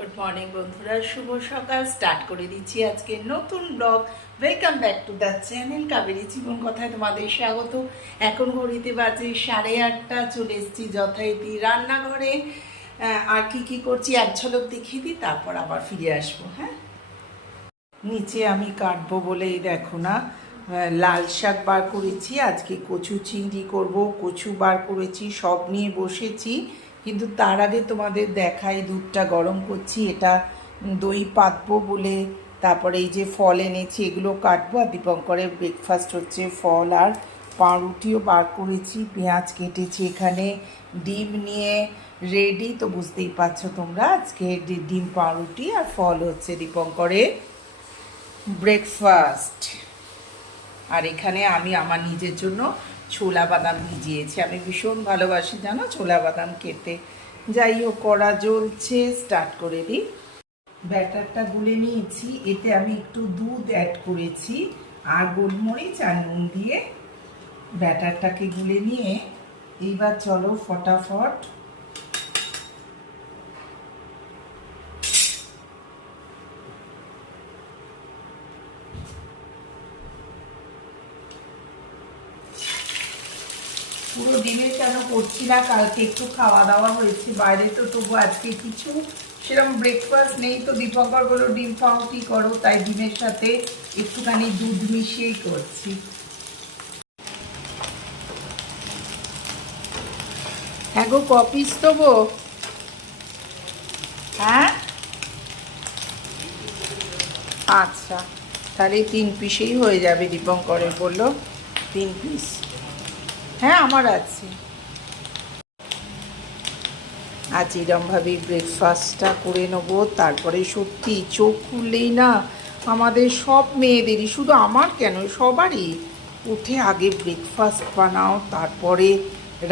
Good morning বন্ধুরা, শুভ সকাল। Start করে দিচ্ছি আজকে নতুন blog. Welcome back to the channel Kaberi Jibon কথায় তোমাদের স্বাগত। এখন ঘড়িতে বাজে সাড়ে আটটা, চলে এসেছি যথারীতি রান্নাঘরে। আর কি কি করছি এক ঝলক দেখিয়ে দিই, তারপর আবার ফিরে আসব হ্যাঁ? নিচে আমি কাটবো বলেই দেখো না। লাল শাক বার করেছি, আজকে কচু চিংড়ি করব। কচু বার করেছি, সব নিয়ে বসেছি। কিন্তু তার আগে তোমাদের দেখাই দুধটা গরম করছি, এটা দই পাতবো বলে, তারপরে এই যে ফল এনেছি, এগুলো কাটবো, আর দীপঙ্করের ব্রেকফাস্ট হচ্ছে ফল আর পাউরুটিও বার করেছি, পেঁয়াজ কেটেছি এখানে, ডিম নিয়ে রেডি তো বুঝতেই পারছ তোমরা, আজকে ডিম পাউরুটি আর ফল হচ্ছে দীপঙ্করের ব্রেকফাস্ট আর এখানে আমি আমার নিজের জন্য ছোলা বাদাম ভিজিয়েছি। আমি ভীষণ ভালোবাসি, জানো? ছোলা বাদাম খেতে যাই হোক, কড়া জ্বলছে স্টার্ট করে দিই। ব্যাটারটা গুলে নিয়েছি। এতে আমি একটু দুধ অ্যাড করেছি আর গোলমরিচ আর নুন দিয়ে ব্যাটারটাকে গুলে নিয়ে এইবার চলো ফটাফট পুরো ডিমে কেন করছি না? কালকে একটু খাওয়া দাওয়া হয়েছে, বাইরে তো তবু আজকে কিছু সেরকম ব্রেকফাস্ট নেই। তো দীপঙ্কর বলো ডিম পাউটি করো? তাই ডিমের সাথে একটুখানি দুধ মিশিয়েই করছি। হ্যাঁ গো, কপিস দেবো? হ্যাঁ? আচ্ছা তাহলে তিন পিসেই হয়ে যাবে দীপঙ্করের। বলল, তিন পিস। হ্যাঁ আমার আছে। আজ এরমভাবে ব্রেকফাস্টটা করে নেব। তারপরে সত্যি চোখ খুললেই না আমাদের সব মেয়েদেরই, শুধু আমার কেন, সবারই। উঠে আগে ব্রেকফাস্ট বানাও, তারপরে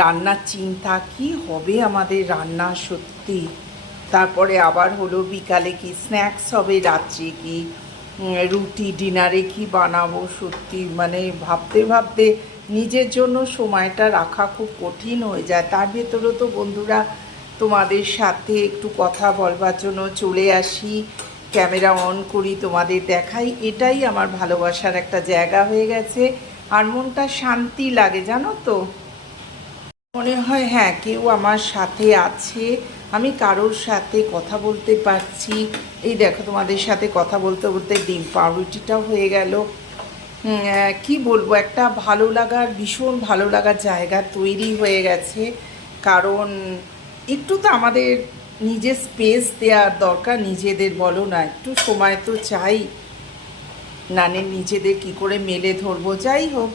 রান্নার চিন্তা, কি হবে আমাদের রান্না সত্যি? তারপরে আবার হলো বিকালে কি স্ন্যাক্স হবে, রাত্রে কি রুটি ডিনারে কি বানাবো সত্যি? মানে ভাবতে ভাবতে নিজের জন্য সময়টা রাখা খুব কঠিন হয়ে যায়। তার ভেতরেও তো বন্ধুরা তোমাদের সাথে একটু কথা বলবার জন্য চলে আসি, ক্যামেরা অন করি, তোমাদের দেখাই। এটাই আমার ভালোবাসার একটা জায়গা হয়ে গেছে। আর মনটা শান্তি লাগে, জানো তো? মনে হয় হ্যাঁ কেউ আমার সাথে আছে, আমি কারোর সাথে কথা বলতে পারছি। এই দেখো, তোমাদের সাথে কথা বলতে বলতে ডিম পাউরুটিটাও হয়ে গেল। কি বলব, একটা ভালো লাগার, ভীষণ ভালো লাগার জায়গা তৈরি হয়ে গেছে। কারণ একটু তো আমাদের নিজের স্পেস দেওয়ার দরকার, নিজেদের বলো না, একটু সময় তো চাই। নানের নিজেদের কি করে মেলে ধরবো, যাই হোক,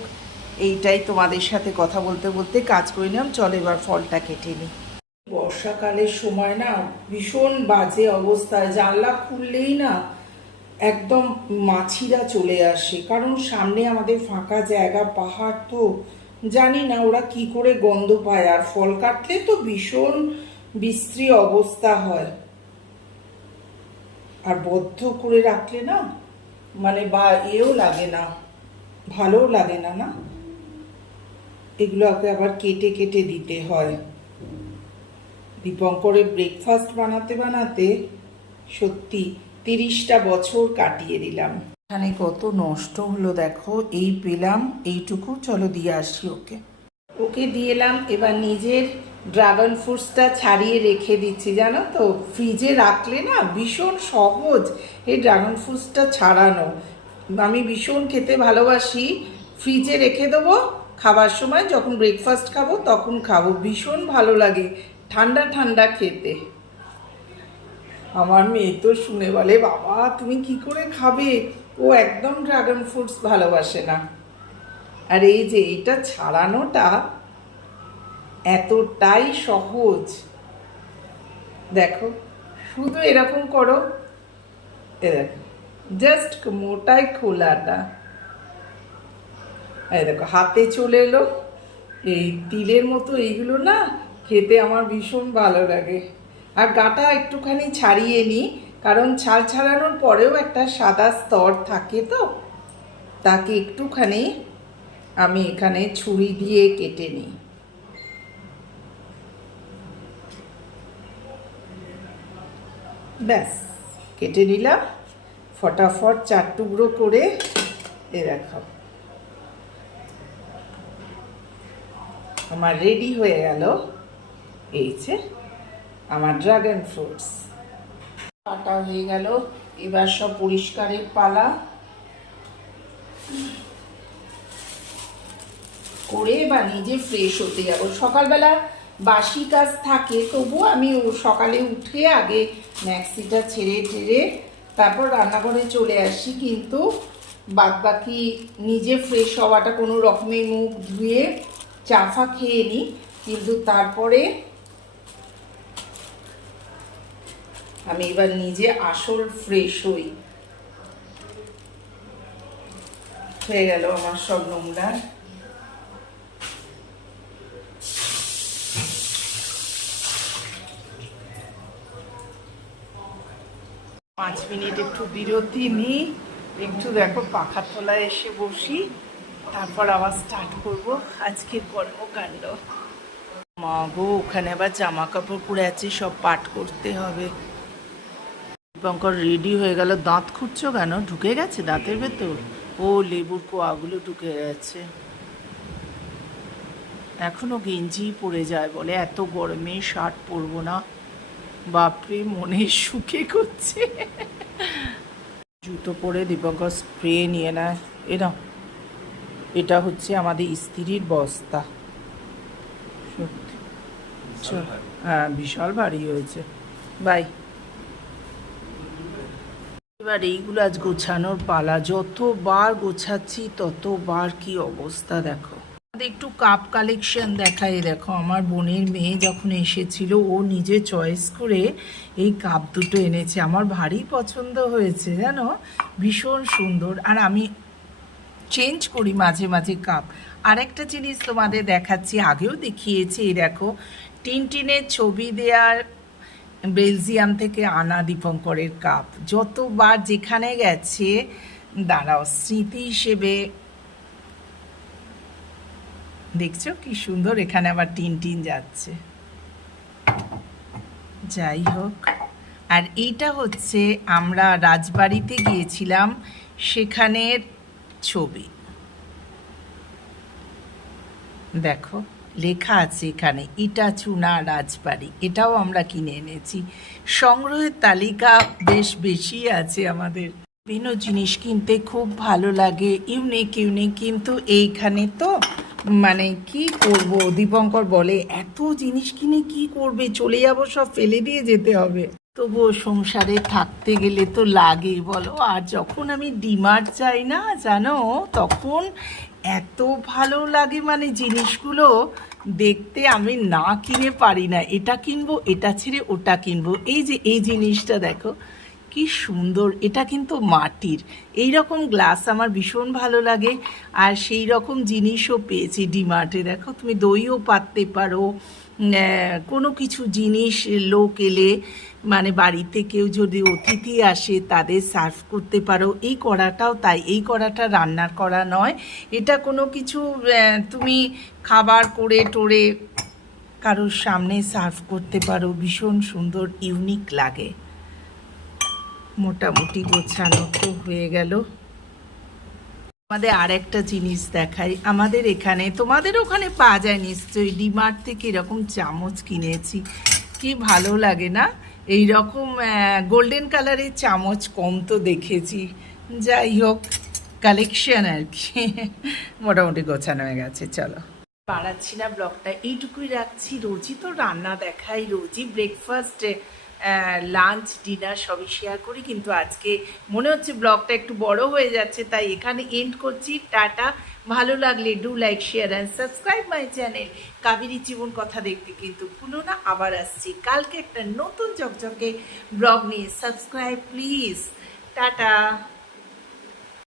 এইটাই তোমাদের সাথে কথা বলতে বলতে কাজ করে নিলাম। চলো এবার ফলটা কেটে নিই। বর্ষাকালের সময় না, ভীষণ বাজে অবস্থায় জানলা খুললেই না একদম মাছিরা চলে আসে। কারণ সামনে আমাদের ফাঁকা জায়গা, পাহাড় তো। জানি না ওরা কি করে গন্ধ পায়। আর ফল কাটলে তো ভীষণ বিশ্রী অবস্থা হয়। আর বদ্ধ করে রাখলে না মানে বা এও লাগে না, ভালোও লাগে না না? এগুলো ওকে আবার কেটে কেটে দিতে হয়। দীপঙ্করের ব্রেকফাস্ট বানাতে বানাতে সত্যি তিরিশটা বছর কাটিয়ে দিলাম। এখানে কত নষ্ট হলো দেখো এই পেলাম এইটুকু চলো দিয়ে আসি ওকে। ওকে দিয়ে এলাম এবার নিজের ড্রাগন ফ্রুটসটা ছাড়িয়ে রেখে দিচ্ছি জানো তো? ফ্রিজে রাখলে না ভীষণ সহজ এই ড্রাগন ফ্রুটসটা ছাড়ানো। আমি ভীষণ খেতে ভালোবাসি ফ্রিজে রেখে দেবো খাবার সময় যখন ব্রেকফাস্ট খাব তখন খাব ভীষণ ভালো লাগে ঠান্ডা ঠান্ডা খেতে। আমার মেয়ে তো শুনে বলে, বাবা, তুমি কি করে খাবে? ও একদম ড্রাগন ফ্রুটস ভালোবাসে না। আর এই যে এইটা ছাড়ানোটা এতটাই সহজ। দেখো, শুধু এরকম করো। এ দেখো জাস্ট মোটাই খোলাটা। এই দেখো, হাতে চলে এলো। এই তিলের মতো এইগুলো না, খেতে আমার ভীষণ ভালো লাগে। আর গাটা একটুখানি ছাড়িয়ে নিই কারণ ছাল ছাড়ানোর পরেও একটা সাদা স্তর থাকে তো। তাকে একটুখানি আমি এখানে ছুরি দিয়ে কেটে নিই। ব্যাস, কেটে নিলাম। ফটাফট চার টুকরো করে এ দেখো। আমার রেডি হয়ে গেল। এই যে আমার ড্রাগন ফ্রুটস কাটা হয়ে গেল। এবার সব পরিষ্কারের পালা। করে বা নিজে ফ্রেশ হতে যাব। সকালবেলা বাসি কাজ থাকে, তবু আমি সকালে উঠে আগে ম্যাক্সিটা ছেড়ে টেড়ে তারপর রান্নাঘরে চলে আসি। কিন্তু বাদ বাকি নিজে ফ্রেশ হওয়াটা কোনো রকমে মুখ ধুয়ে চাফা খেয়ে নিই কিন্তু তারপরে আমি এবার নিজে আসল ফ্রেশ হই। হয়ে গেল আমার সব নোংরা। পাঁচ মিনিট একটু বিরতি নিই। একটু দেখো পাখার তলায় এসে বসি। তারপর আবার স্টার্ট করব আজকের কর্মকাণ্ড। মা গো, ওখানে আবার জামা কাপড় পরে আছে, সব পাট করতে হবে। দীপঙ্কর রেডি হয়ে গেল দাঁত খুঁড়ছো কেন? ঢুকে গেছে দাঁতের ভেতর? ও লেবুর কোয়াগুলো ঢুকে গেছে। এখনও গেঞ্জি পরে যায় বলে এত গরমে শার্ট পরবো না। বাপরে মনে সুখে করছে। জুতো পরে দীপঙ্কর স্প্রে নিয়ে নেয়। এরা এটা হচ্ছে আমাদের স্ত্রীর বস্তা। সত্যি। হ্যাঁ বিশাল ভারী হয়েছে। বাই। এবার এইগুলো আজ গোছানোর পালা। যতবার গোছাচ্ছি, ততবার কি অবস্থা দেখো। একটু কাপ কালেকশন দেখাই। দেখো, আমার বোনের মেয়ে যখন এসেছিল, ও নিজে চয়েস করে এই কাপ দুটো এনেছে। আমার ভারী পছন্দ হয়েছে, জানো? ভীষণ সুন্দর। আর আমি চেঞ্জ করি মাঝে মাঝে কাপ আরেকটা জিনিস তোমাদের দেখাচ্ছি, আগেও দেখিয়েছি। দেখো, টিনটিনের ছবি দেওয়ার বেলজিয়াম থেকে আনা দীপঙ্করের কাপ। যতবার যেখানে গেছে, দাঁড়াও, স্মৃতি হিসেবে দেখছ কি সুন্দর এখানে আবার টিন টিন যাচ্ছে। যাই হোক, আর এইটা হচ্ছে আমরা রাজবাড়িতে গিয়েছিলাম, সেখানের ছবি। দেখো লেখা আছে এখানে ইটা চুনা রাজবাড়ি এটাও আমরা কিনে এনেছি। সংগ্রহের তালিকা বেশ বেশি আছে আমাদের। বিভিন্ন জিনিস কিনতে খুব ভালো লাগে, ইউনিক ইউনিক, কিন্তু এইখানে তো মানে কি করব, দীপঙ্কর বলে, এত জিনিস কিনে কি করবে? চলে যাব, সব ফেলে দিয়ে যেতে হবে। তবুও সংসারে থাকতে গেলে তো লাগেই বলো। আর যখন আমি ডিমার্ট যাই না, জানো, তখন এত ভালো লাগে মানে জিনিসগুলো দেখতে আমি না কিনে পারি না। এটা কিনবো, এটা ছেড়ে ওটা কিনবো। এই যে এই জিনিসটা দেখো, কি সুন্দর। এটা কিন্তু মাটির। এই রকম গ্লাস আমার ভীষণ ভালো লাগে। আর সেই রকম জিনিসও পেয়েছি ডিমার্টে। দেখো, তুমি দইও পাততে পারো। কোনো কিছু জিনিস লোক এলে মানে বাড়িতে কেউ যদি অতিথি আসে, তাদের সার্ভ করতে পারো। এই কড়াটাও তাই। এই কড়াটা রান্নার করা নয়। এটা কোনো কিছু তুমি খাবার করে টোরে কারোর সামনে সার্ভ করতে পারো। ভীষণ সুন্দর ইউনিক লাগে। মোটামুটি গোছানো তো হয়ে গেল। আমাদের আর একটা জিনিস দেখাই। আমাদের এখানে, তোমাদের ওখানে পাওয়া যায় নিশ্চয়ই। ডিমার্ট থেকে এরকম চামচ কিনেছি। কি ভালো লাগে না? এই রকম গোল্ডেন কালারের চামচ কম তো দেখেছি। যাই হোক কালেকশন আর কি। মোটামুটি গোছানো হয়ে গেছে, চলো। বাড়াচ্ছি না ব্লগটা এইটুকুই রাখছি। রোজই তো রান্না দেখাই, রোজই ব্রেকফাস্ট লাঞ্চ ডিনার সবই শেয়ার করি, কিন্তু আজকে মনে হচ্ছে ব্লগটা একটু বড় হয়ে যাচ্ছে, তাই এখানে এন্ড করছি। টাটা, ভালো লাগলে do like share and subscribe my channel Kaberi Jibon Kotha দেখতে কিন্তু ভুলো না, আবার আসছি। কালকে একটা নতুন চকচকে ব্লগ নিয়ে। Subscribe please tata.